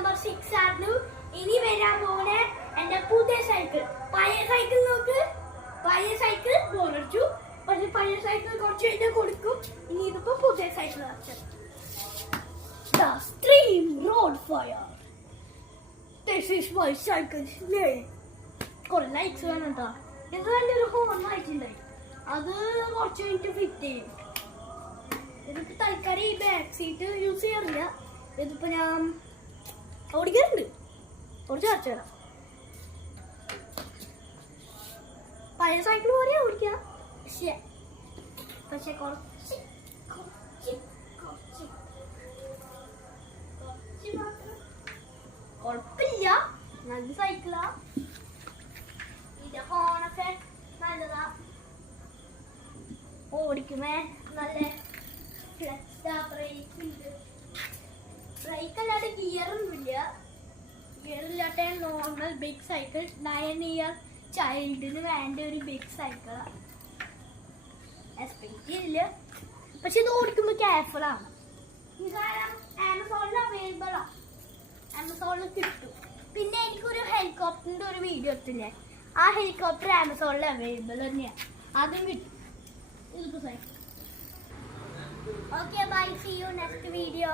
Number 6 ആയിരുന്നു. ഇനി വരാൻ പോണേ എന്റെ പുതിയ സൈക്കിൾ. പഴയ സൈക്കിൾ നോക്ക്, പഴയ സൈക്കിൾ ബോറടിച്ചു. പക്ഷെ പഴയ സൈക്കിൾ കുറച്ച് കഴിഞ്ഞാൽ കൊടുക്കും. ഇനി ഇതിപ്പോ പുതിയ cycle The Stream Road Fire. This is my cycle's name. കുറെ ലൈക്സ് വേണം കേട്ടോ. ഇത് നല്ലൊരു ഹോൺ ആയിട്ടുണ്ടായി. അത് കുറച്ച് മിനിറ്റ് ഫിറ്റ് ചെയ്യും. ഇതിപ്പോ തൽക്കാലം ഈ ബാക്ക് സീറ്റ് യൂസ് ചെയ്യാറില്ല. ഇതിപ്പോ ഞാൻ ഓടിക്കാറുണ്ട്. കുറച്ച് ചർച്ച തരാം. പഴയ സൈക്കിൾ പോലെ ഓടിക്കാം. പക്ഷെ കുറച്ച് കുഴപ്പമില്ല, നല്ല സൈക്കിളാ. ഇതിന്റെ ഹോണൊക്കെ നല്ലതാ. ഓടിക്കുമേ നല്ല ബ്രേക്ക് അല്ലാണ്ട് ഗിയറൊന്നുമില്ല. ഗിയറില്ലാത്ത നോർമൽ ബിഗ് സൈക്കിൾ. 9 ഇയർ ചൈൽഡിന് വേണ്ട ഒരു ബിഗ് സൈക്കിളാണ്. എക്സ്പെക്ട് ചെയ്യില്ല, പക്ഷെ ഇത് ഓടിക്കുമ്പോൾ കെയർഫുള്ളാണ്. ആമസോണിൽ അവൈലബിൾ ആണ്, ആമസോണിൽ കിട്ടും. പിന്നെ എനിക്കൊരു ഹെലികോപ്റ്ററിന്റെ ഒരു വീഡിയോ എടുത്തില്ലേ, ആ ഹെലികോപ്റ്റർ ആമസോണിൽ അവൈലബിൾ തന്നെയാണ്, അതും കിട്ടും. ഇതിപ്പോ cycle. Okay, bye. See you next video.